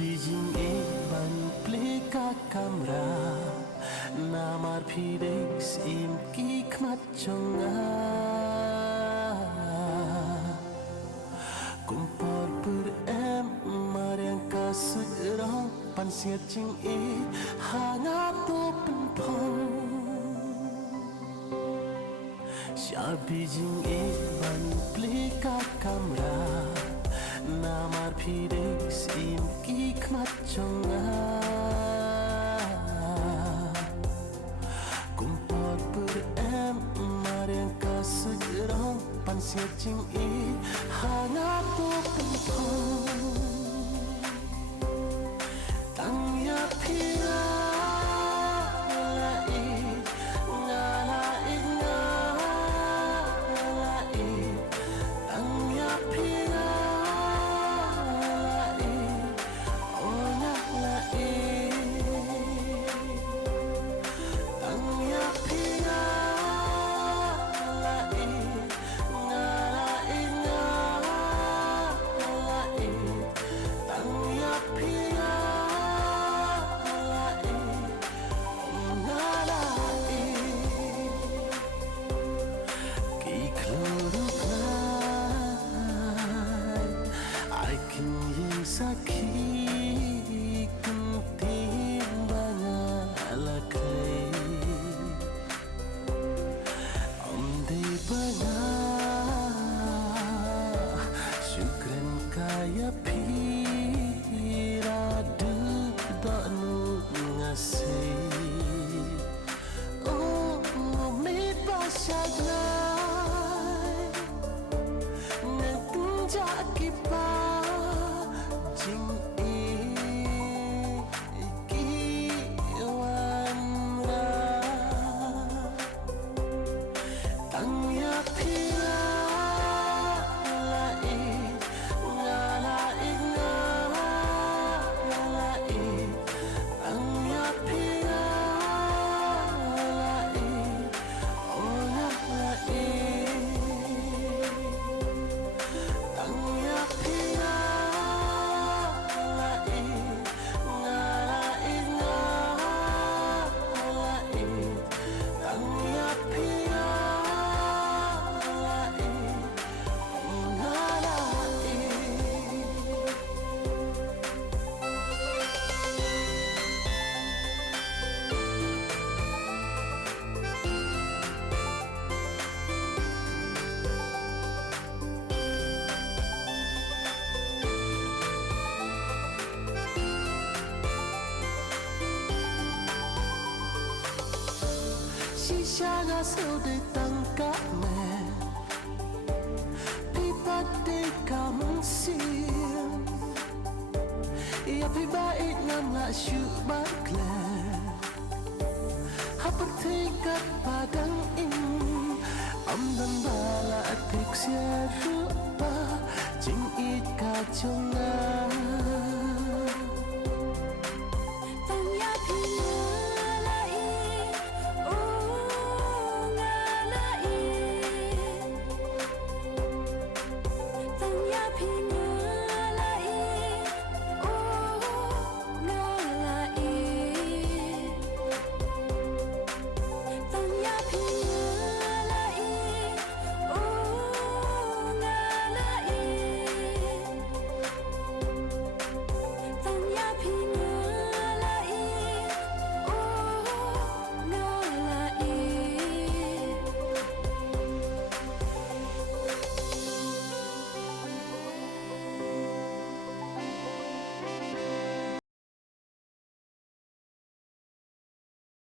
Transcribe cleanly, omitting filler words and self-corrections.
Jing ban plika kamera namar phidex im ki khmat chonga kumpor pur em mariang kasut rong pan siat Jing hanga to pen phong Shabi Jing ban plika kamera namar phidex im ki khmat chonga kumpor pur em mariang kasut rong pan siat Jing hanga to pen phong tang ya phira Sakhi kuntin bangala Khreh Omde banga syukran kaya pira danu ngasih Oh me pasagnai ngetunja kipa Shanga so de tangka me pipa de kam sim ya piba it nam la shu ba kle hapat tingkat padang in am dan bala atik sia rupa Jing it ka chong